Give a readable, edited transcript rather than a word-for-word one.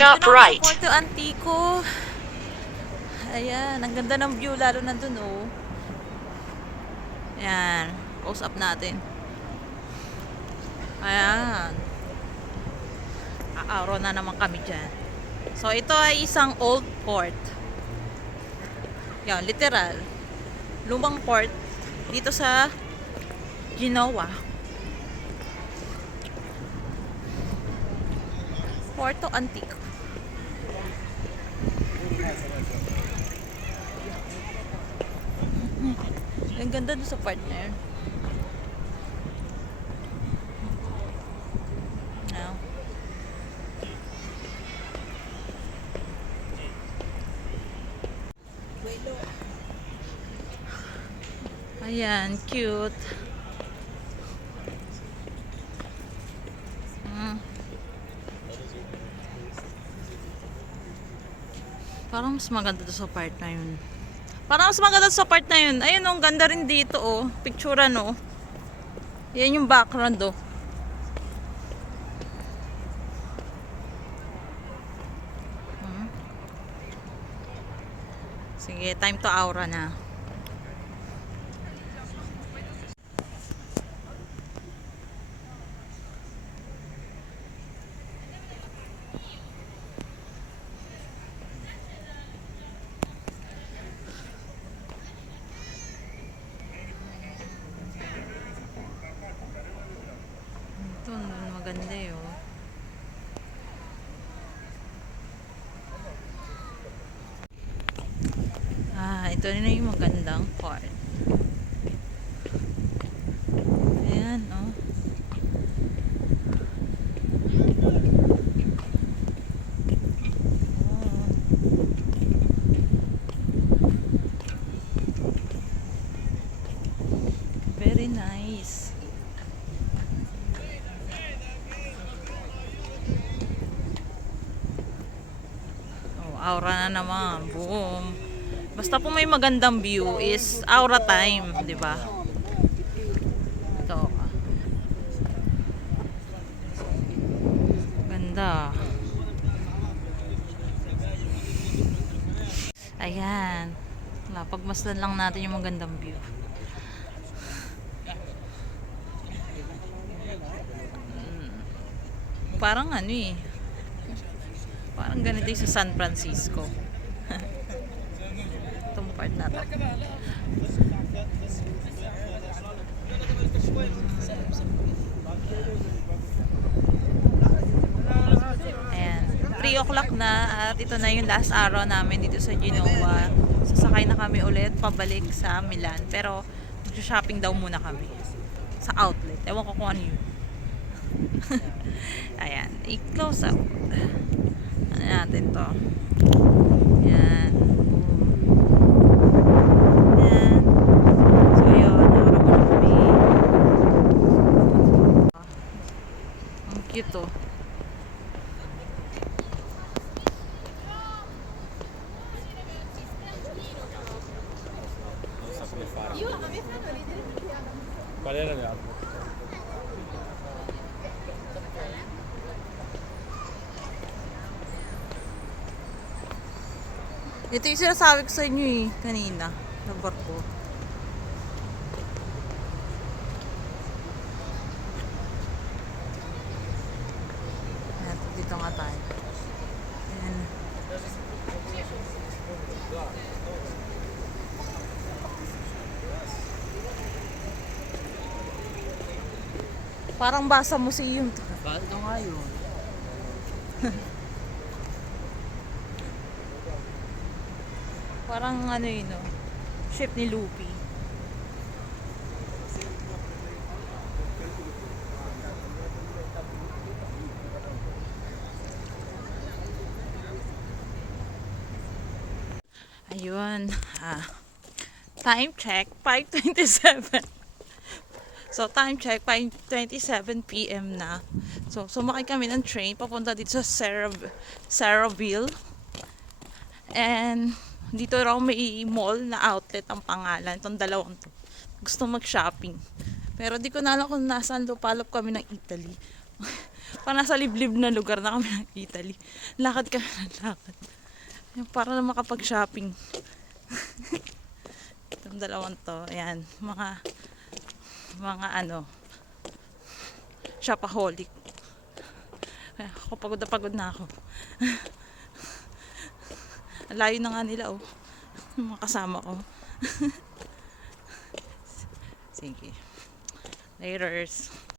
Sharp right. Porto Antico. Ayan, ang ganda ng view lalo nandun oh. Ayan, close up natin. Ayan. Aaro na naman kami dyan. So ito ay isang old port. Yan, literal. Lumang port dito sa Genoa. Porto Antico. Ang ganda doon sa part na yun. No. Ayan, cute. Parang mas maganda to sa part na yun. Parang mas maganda sa part na yun. Ayun, ang ganda rin dito, oh. Picture, no. Yan yung background, oh. Sige, time to aura na. Ito, maganda eh, oh. Ito na yung magandang part. Ayan, oh. Very nice. Oh, aura na naman. Boom. Basta po may magandang view is aura time, 'di ba? Ito. Ganda. Ayan. Pagmasdan lang natin yung magandang view. Parang ano eh. Parang ganito yung sa San Francisco. Itong part na to. Ayan. 3 o'clock na at ito na yung last araw namin dito sa Genoa. Sasakay na kami ulit pabalik sa Milan. Pero mag-shopping daw muna kami sa outlet. Ewan ko kung ano yun. Ayan. I-close up. Ano natin to? Ayan. Ayan. So yun. Naura mo kami. Ang cute oh. Qual era le altre? Ito yung sinasabi ko sa inyo eh, kanina, na barko. Ayan, dito nga tayo. Ayan. Parang basa museum to. Baldo nga yun. Parang ano yun, no? Ship ni Luffy. Ayun. Time check, 5:27. So, time check, 5:27 p.m. na. So, sumakay kami ng train papunta dito sa Serraville. And, dito raw may mall na outlet ang pangalan. Itong dalawang to. Gusto mag-shopping. Pero di ko na alam kung nasaan lupalop kami ng Italy. Parang nasa liblib na lugar na kami ng Italy. Lakad kami ng lakad. Yung para na makapag-shopping. Itong dalawang to, ayan, mga ano, shopaholic. Ako pagod na ako. Ang layo na nga nila, oh. Yung mga kasama ko. Sige. Laters.